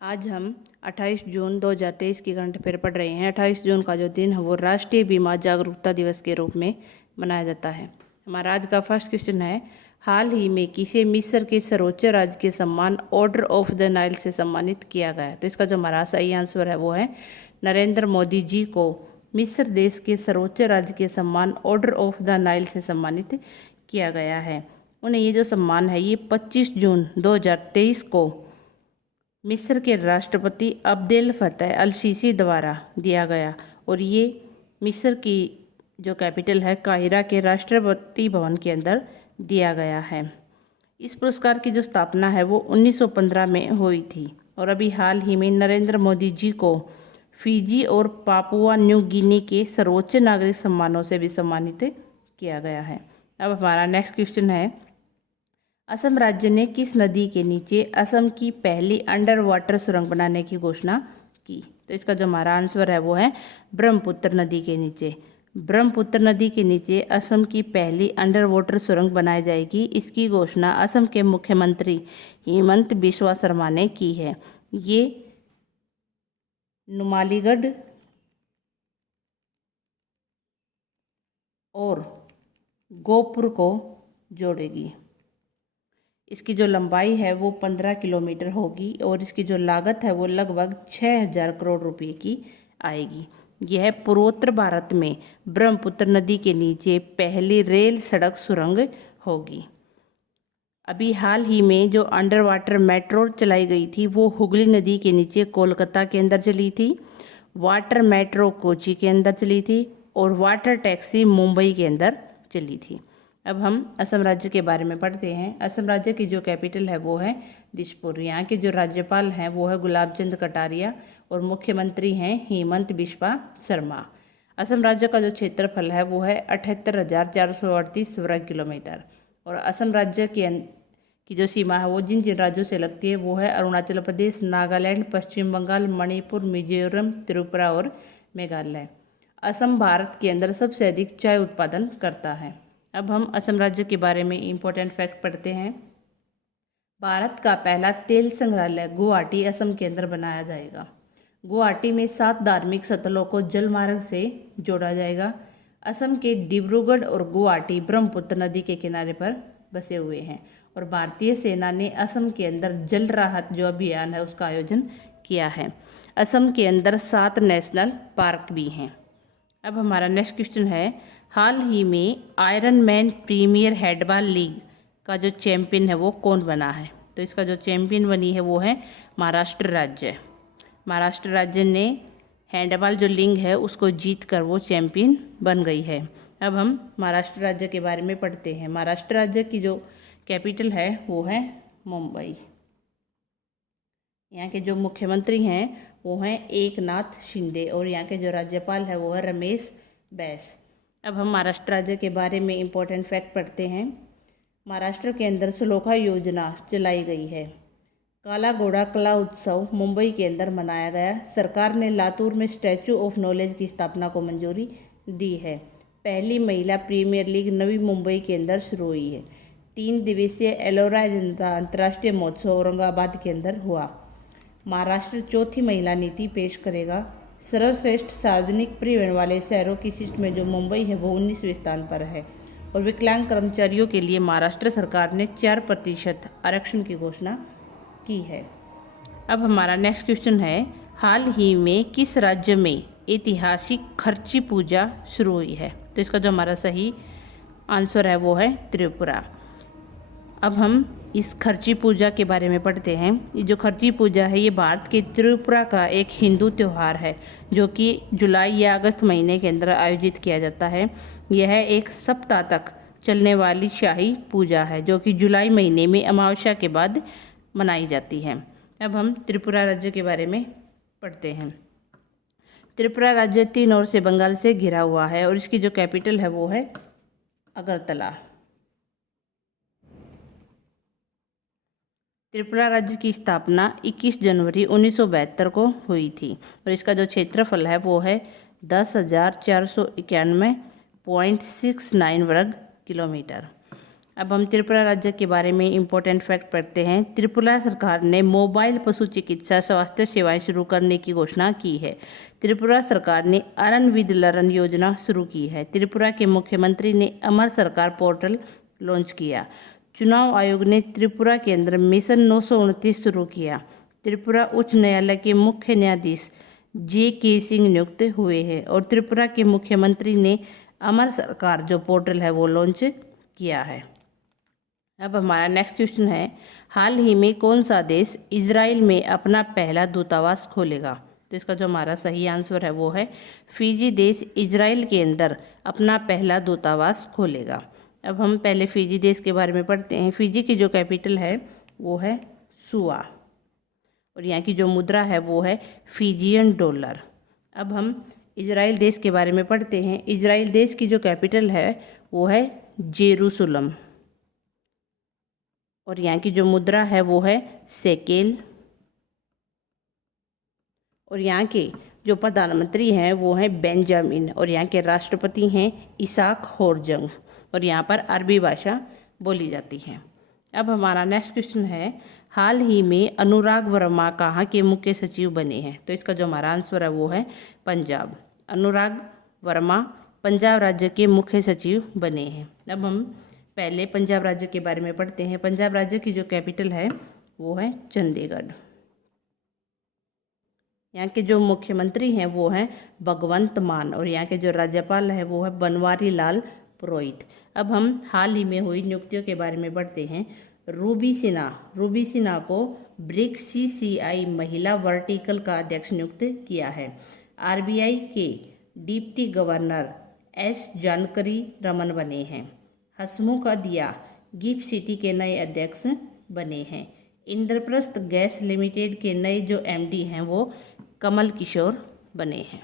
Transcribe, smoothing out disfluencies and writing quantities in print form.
आज हम 28 जून 2023 की करंट अफेयर पढ़ रहे हैं। 28 जून का जो दिन है वो राष्ट्रीय बीमा जागरूकता दिवस के रूप में मनाया जाता है। हमारा आज का फर्स्ट क्वेश्चन है, हाल ही में किसे मिस्र के सर्वोच्च राजकीय सम्मान ऑर्डर ऑफ द नाइल से सम्मानित किया गया? तो इसका जो हमारा सही आंसर है वो है नरेंद्र मोदी जी को मिस्र देश के सर्वोच्च राजकीय सम्मान ऑर्डर ऑफ द नाइल से सम्मानित किया गया है। उन्हें ये जो सम्मान है ये 25 जून 2023 को मिस्र के राष्ट्रपति अब्देल फतेह अल सीसी द्वारा दिया गया और ये मिस्र की जो कैपिटल है काहिरा के राष्ट्रपति भवन के अंदर दिया गया है। इस पुरस्कार की जो स्थापना है वो 1915 में हुई थी और अभी हाल ही में नरेंद्र मोदी जी को फिजी और पापुआ न्यू गिनी के सर्वोच्च नागरिक सम्मानों से भी सम्मानित किया गया है। अब हमारा नेक्स्ट क्वेश्चन है, असम राज्य ने किस नदी के नीचे असम की पहली अंडर वाटर सुरंग बनाने की घोषणा की? तो इसका जो हमारा आंसर है वो है ब्रह्मपुत्र नदी के नीचे। ब्रह्मपुत्र नदी के नीचे असम की पहली अंडर वाटर सुरंग बनाई जाएगी। इसकी घोषणा असम के मुख्यमंत्री हेमंत बिस्वा शर्मा ने की है। ये नुमालीगढ़ और गोपुर को जोड़ेगी। इसकी जो लंबाई है वो 15 किलोमीटर होगी और इसकी जो लागत है वो लगभग 6000 करोड़ रुपए की आएगी। यह पूर्वोत्तर भारत में ब्रह्मपुत्र नदी के नीचे पहली रेल सड़क सुरंग होगी। अभी हाल ही में जो अंडर वाटर मेट्रो चलाई गई थी वो हुगली नदी के नीचे कोलकाता के अंदर चली थी, वाटर मेट्रो कोची के अंदर चली थी और वाटर टैक्सी मुंबई के अंदर चली थी। अब हम असम राज्य के बारे में पढ़ते हैं। असम राज्य की जो कैपिटल है वो है दिसपुर। यहाँ के जो राज्यपाल हैं वो है गुलाब चंद कटारिया और मुख्यमंत्री हैं हेमंत बिस्वा शर्मा। असम राज्य का जो क्षेत्रफल है वो है 78,438 वर्ग किलोमीटर और असम राज्य की जो सीमा है वो जिन जिन राज्यों से लगती है वो है अरुणाचल प्रदेश, नागालैंड, पश्चिम बंगाल, मणिपुर, मिजोरम, त्रिपुरा और मेघालय। असम भारत के अंदर सबसे अधिक चाय उत्पादन करता है। अब हम असम राज्य के बारे में इम्पोर्टेंट फैक्ट पढ़ते हैं। भारत का पहला तेल संग्रहालय गुवाहाटी असम के अंदर बनाया जाएगा। गुवाहाटी में 7 धार्मिक स्थलों को जल मार्ग से जोड़ा जाएगा। असम के डिब्रूगढ़ और गुवाहाटी ब्रह्मपुत्र नदी के किनारे पर बसे हुए हैं और भारतीय सेना ने असम के अंदर जल राहत जो अभियान है उसका आयोजन किया है। असम के अंदर 7 नेशनल पार्क भी हैं। अब हमारा नेक्स्ट क्वेश्चन है, हाल ही में Iron Man premier handball league का जो चैंपियन है वो कौन बना है? तो इसका जो चैंपियन बनी है वो है महाराष्ट्र राज्य। महाराष्ट्र राज्य ने हैंडबॉल जो लीग है उसको जीत कर वो चैंपियन बन गई है। अब हम महाराष्ट्र राज्य के बारे में पढ़ते हैं। महाराष्ट्र राज्य की जो कैपिटल है वो है मुंबई। यहाँ के जो मुख्यमंत्री हैं वो हैं एकनाथ शिंदे और यहाँ के जो राज्यपाल है वो है रमेश बैस। अब हम महाराष्ट्र राज्य के बारे में इम्पोर्टेंट फैक्ट पढ़ते हैं। महाराष्ट्र के अंदर सलोखा योजना चलाई गई है। काला घोड़ा कला उत्सव मुंबई के अंदर मनाया गया। सरकार ने लातूर में स्टैचू ऑफ नॉलेज की स्थापना को मंजूरी दी है। पहली महिला प्रीमियर लीग नवी मुंबई के अंदर शुरू हुई है। 3 दिवसीय एलोरा अंतर्राष्ट्रीय महोत्सव औरंगाबाद के अंदर हुआ। महाराष्ट्र चौथी महिला नीति पेश करेगा। सर्वश्रेष्ठ सार्वजनिक परिवहन वाले शहरों की लिस्ट में जो मुंबई है वो 19वें स्थान पर है और विकलांग कर्मचारियों के लिए महाराष्ट्र सरकार ने 4% आरक्षण की घोषणा की है। अब हमारा नेक्स्ट क्वेश्चन है, हाल ही में किस राज्य में ऐतिहासिक खर्ची पूजा शुरू हुई है? तो इसका जो हमारा सही आंसर है वो है त्रिपुरा। अब हम इस खर्ची पूजा के बारे में पढ़ते हैं। ये जो खर्ची पूजा है ये भारत के त्रिपुरा का एक हिंदू त्यौहार है जो कि जुलाई या अगस्त महीने के अंदर आयोजित किया जाता है। यह एक सप्ताह तक चलने वाली शाही पूजा है जो कि जुलाई महीने में अमावस्या के बाद मनाई जाती है। अब हम त्रिपुरा राज्य के बारे में पढ़ते हैं। त्रिपुरा राज्य 3 ओर से बंगाल से घिरा हुआ है और इसकी जो कैपिटल है वो है अगरतला। त्रिपुरा राज्य की स्थापना 21 जनवरी 1972 को हुई थी और इसका जो क्षेत्रफल है वो है 10,491.69 वर्ग किलोमीटर। अब हम त्रिपुरा राज्य के बारे में इम्पोर्टेंट फैक्ट पढ़ते हैं। त्रिपुरा सरकार ने मोबाइल पशु चिकित्सा स्वास्थ्य सेवाएं शुरू करने की घोषणा की है। त्रिपुरा सरकार ने अरन विद लरन योजना शुरू की है। त्रिपुरा के मुख्यमंत्री ने अमर सरकार पोर्टल लॉन्च किया। चुनाव आयोग ने त्रिपुरा के अंदर मिशन 929 शुरू किया। त्रिपुरा उच्च न्यायालय के मुख्य न्यायाधीश JK सिंह नियुक्त हुए हैं और त्रिपुरा के मुख्यमंत्री ने अमर सरकार जो पोर्टल है वो लॉन्च किया है। अब हमारा नेक्स्ट क्वेश्चन है, हाल ही में कौन सा देश इजराइल में अपना पहला दूतावास खोलेगा? तो इसका जो हमारा सही आंसर है वो है फिजी देश इजराइल के अंदर अपना पहला दूतावास खोलेगा। अब हम पहले फिजी देश के बारे में पढ़ते हैं। फिजी की जो कैपिटल है वो है सुआ और यहाँ की जो मुद्रा है वो है फिजियन डॉलर। अब हम इजराइल देश के बारे में पढ़ते हैं। इजराइल देश की जो कैपिटल है वो है जेरूसलम और यहाँ की जो मुद्रा है वो है शेकेल और यहाँ के जो प्रधानमंत्री हैं वो हैं बेंजामिन और यहाँ के राष्ट्रपति हैं इसाक हेरजोग और यहाँ पर अरबी भाषा बोली जाती है। अब हमारा नेक्स्ट क्वेश्चन है, हाल ही में अनुराग वर्मा कहाँ के मुख्य सचिव बने हैं? तो इसका जो हमारा आंसर है वो है पंजाब। अनुराग वर्मा पंजाब राज्य के मुख्य सचिव बने हैं। अब हम पहले पंजाब राज्य के बारे में पढ़ते हैं। पंजाब राज्य की जो कैपिटल है वो है चंडीगढ़। यहाँ के जो मुख्यमंत्री हैं वो हैं भगवंत मान और यहाँ के जो राज्यपाल है वो है बनवारी लाल पुरोहित। अब हम हाल ही में हुई नियुक्तियों के बारे में पढ़ते हैं। रूबी सिन्हा को ब्रिक्स CCI महिला वर्टिकल का अध्यक्ष नियुक्त किया है। RBI के डिप्टी गवर्नर S जानकरी रमन बने हैं। हसमुख अदिया गिफ्ट सिटी के नए अध्यक्ष बने हैं। इंद्रप्रस्थ गैस लिमिटेड के नए जो MD हैं वो कमल किशोर बने हैं।